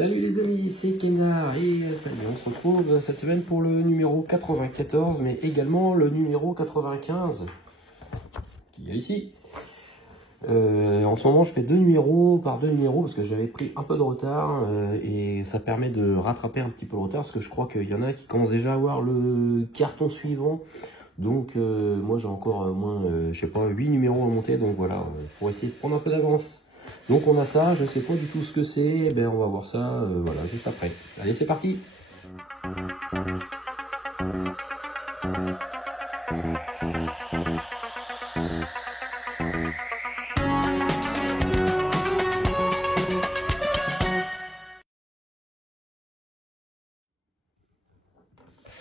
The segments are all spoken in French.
Salut les amis, c'est Kenar et salut, on se retrouve cette semaine pour le numéro 94 mais également le numéro 95 qui est ici. En ce moment je fais deux numéros parce que j'avais pris un peu de retard et ça permet de rattraper un petit peu le retard parce que je crois qu'il y en a qui commencent déjà à avoir le carton suivant. Donc moi j'ai encore au moins, je sais pas, 8 numéros à monter, donc voilà, pour essayer de prendre un peu d'avance. Donc on a ça, je sais pas du tout ce que c'est, ben on va voir ça, voilà, juste après. Allez, c'est parti.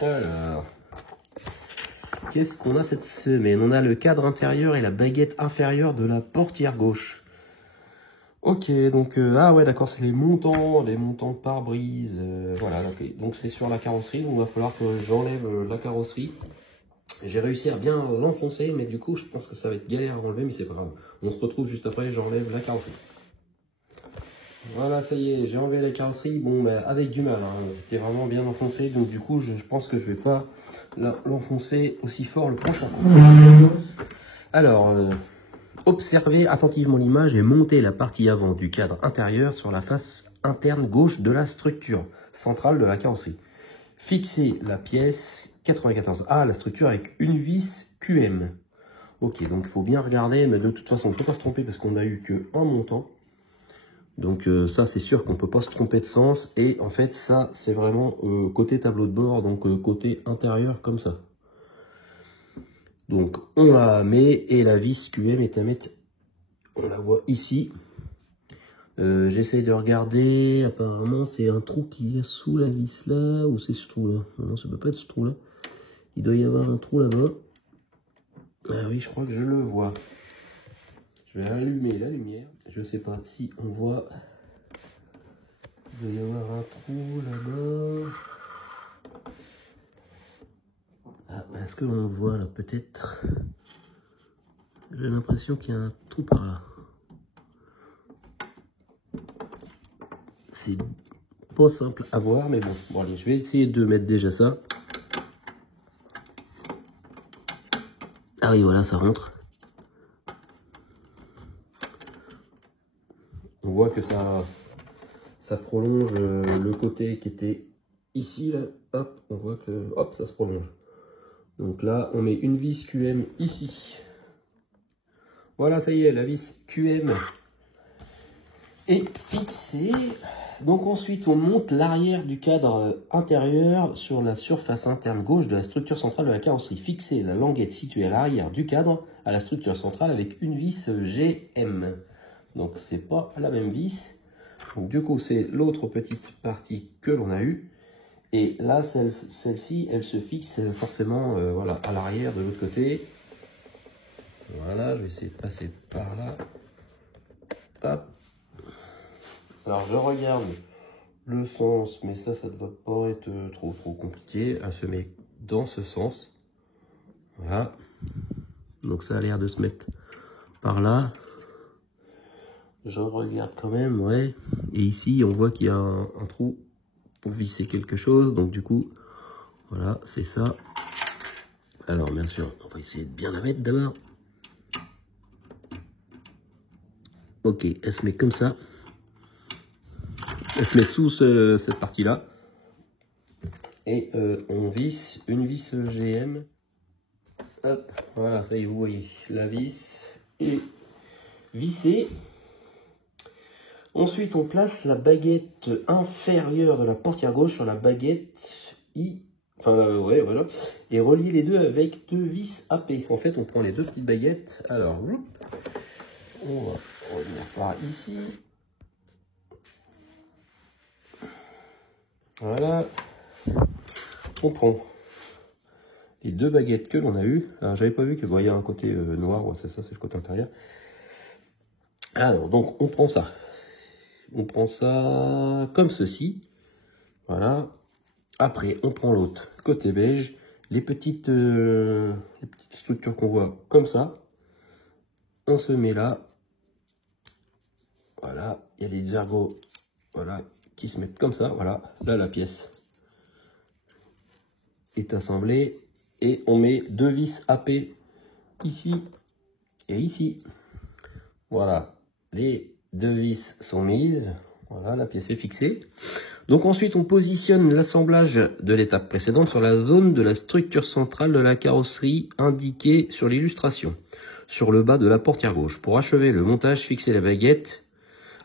Alors, qu'est-ce qu'on a cette semaine? On a le cadre intérieur et la baguette inférieure de la portière gauche. Ok, donc, ah ouais, d'accord, c'est les montants de pare-brise, voilà, donc c'est sur la carrosserie, donc il va falloir que j'enlève la carrosserie. J'ai réussi à bien l'enfoncer, mais du coup, je pense que ça va être galère à enlever, mais c'est pas grave. On se retrouve juste après, j'enlève la carrosserie. Voilà, ça y est, j'ai enlevé la carrosserie, bon, bah, avec du mal, hein. C'était vraiment bien enfoncé, donc du coup, je pense que je vais pas l'enfoncer aussi fort le prochain coup. Alors, observez attentivement l'image et montez la partie avant du cadre intérieur sur la face interne gauche de la structure centrale de la carrosserie. Fixez la pièce 94A, la structure avec une vis QM. Ok, donc il faut bien regarder, mais de toute façon, on ne peut pas se tromper parce qu'on n'a eu qu'un montant. Donc ça, c'est sûr qu'on ne peut pas se tromper de sens. Et en fait, ça, c'est vraiment côté tableau de bord, donc côté intérieur comme ça. Donc on la met et la vis QM est à mettre, on la voit ici. J'essaie de regarder, apparemment c'est un trou qui est sous la vis là, ou c'est ce trou là. Non, ça peut pas être ce trou là. Il doit y avoir un trou là-bas. Ah oui, je crois que je le vois. Je vais allumer la lumière. Je sais pas si on voit. Il doit y avoir un trou là-bas. Ah, est-ce que l'on voit là peut-être? J'ai l'impression qu'il y a un trou par là. C'est pas simple à voir, mais bon. Bon allez, je vais essayer de mettre déjà ça. Ah oui, voilà, ça rentre. On voit que ça prolonge le côté qui était ici, là. Hop, on voit que hop, ça se prolonge. Donc là, on met une vis QM ici. Voilà, ça y est, la vis QM est fixée. Donc ensuite, on monte l'arrière du cadre intérieur sur la surface interne gauche de la structure centrale de la carrosserie. Fixez la languette située à l'arrière du cadre à la structure centrale avec une vis GM. Donc c'est pas la même vis. Donc du coup, c'est l'autre petite partie que l'on a eue. Et là, celle-ci, elle se fixe forcément voilà, à l'arrière de l'autre côté. Voilà, je vais essayer de passer par là. Hop. Alors, je regarde le sens, mais ça ne doit pas être trop compliqué. Elle se met dans ce sens. Voilà. Donc, ça a l'air de se mettre par là. Je regarde quand même, ouais. Et ici, on voit qu'il y a un trou pour visser quelque chose. Donc, du coup, voilà, c'est ça. Alors, bien sûr, on va essayer de bien la mettre d'abord. Ok, elle se met comme ça. Elle se met sous cette partie-là. Et on visse une vis GM. Hop, voilà, ça y est, vous voyez, la vis est vissée. Ensuite, on place la baguette inférieure de la portière gauche sur la baguette I. Enfin, ouais, voilà. Et relier les deux avec deux vis AP. En fait, on prend les deux petites baguettes. Alors, on va revenir par ici. Voilà. On prend les deux baguettes que l'on a eues. Alors, j'avais pas vu que il y a un côté noir. Ouais, c'est ça, c'est le côté intérieur. Alors, donc, on prend ça. On prend ça comme ceci. Voilà. Après, on prend l'autre côté beige. Les petites structures qu'on voit comme ça. On se met là. Voilà. Il y a des ergots, voilà, qui se mettent comme ça. Voilà, là la pièce est assemblée et on met 2 vis AP ici et ici. Voilà, les 2 vis sont mises. Voilà, la pièce est fixée. Donc ensuite, on positionne l'assemblage de l'étape précédente sur la zone de la structure centrale de la carrosserie indiquée sur l'illustration, sur le bas de la portière gauche. Pour achever le montage, fixez la baguette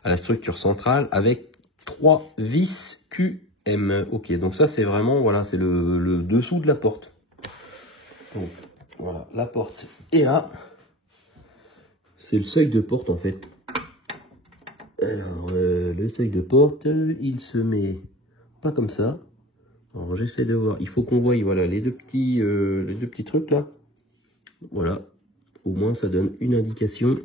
à la structure centrale avec 3 vis QM. Ok, donc ça c'est vraiment, voilà, c'est le dessous de la porte. Donc voilà, la porte est là. C'est le seuil de porte en fait. Alors, le seuil de porte, il se met pas comme ça. Alors, j'essaie de voir. Il faut qu'on voie, voilà, les deux petits trucs là. Voilà. Au moins, ça donne une indication.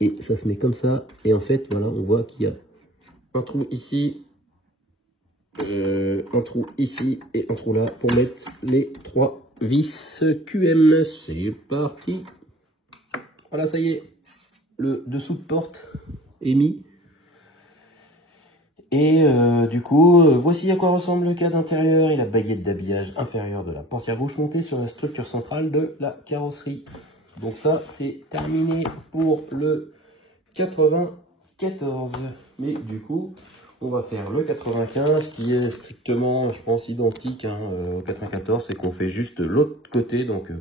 Et ça se met comme ça. Et en fait, voilà, on voit qu'il y a un trou ici, un trou ici et un trou là pour mettre les 3 vis QM. C'est parti. Voilà, ça y est. Le dessous de porte est mis. Et du coup, voici à quoi ressemble le cadre intérieur et la baguette d'habillage inférieure de la portière gauche montée sur la structure centrale de la carrosserie. Donc ça, c'est terminé pour le 94. Mais du coup, on va faire le 95 qui est strictement, je pense, identique au 94. C'est qu'on fait juste l'autre côté. Donc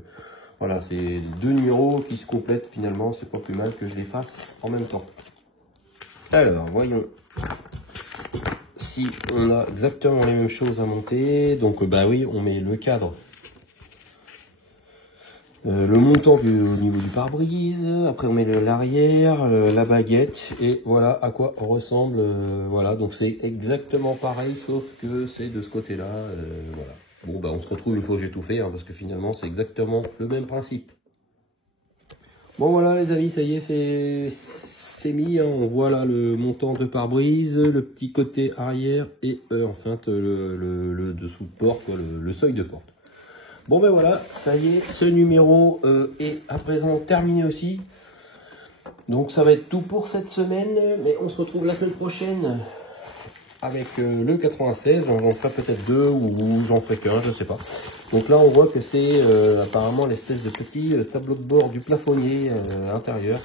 voilà, c'est 2 numéros qui se complètent finalement. C'est pas plus mal que je les fasse en même temps. Alors, voyons si on a exactement les mêmes choses à monter. Donc bah oui, on met le cadre, le montant au niveau du pare-brise, après on met l'arrière, la baguette, et voilà à quoi ressemble. Voilà, donc c'est exactement pareil, sauf que c'est de ce côté là. Voilà. Bon bah on se retrouve une fois que j'ai tout fait, parce que finalement c'est exactement le même principe. Bon voilà les amis, ça y est, c'est mis, on voit là le montant de pare-brise, le petit côté arrière et enfin le dessous de porte, quoi, le seuil de porte. Bon ben voilà, ça y est, ce numéro est à présent terminé aussi. Donc ça va être tout pour cette semaine, mais on se retrouve la semaine prochaine avec le 96. On en fera peut-être 2 ou j'en ferai qu'un, je sais pas. Donc là on voit que c'est apparemment l'espèce de petit tableau de bord du plafonnier intérieur.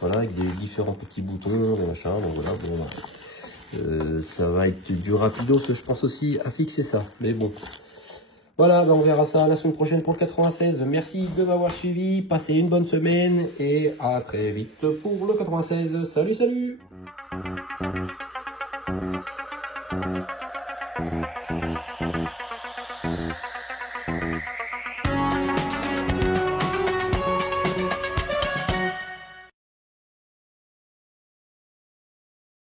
Voilà, avec des différents petits boutons, des machins, donc voilà, bon, ça va être du rapido, je pense aussi à fixer ça, mais bon. Voilà, on verra ça la semaine prochaine pour le 96. Merci de m'avoir suivi, passez une bonne semaine et à très vite pour le 96. Salut, salut!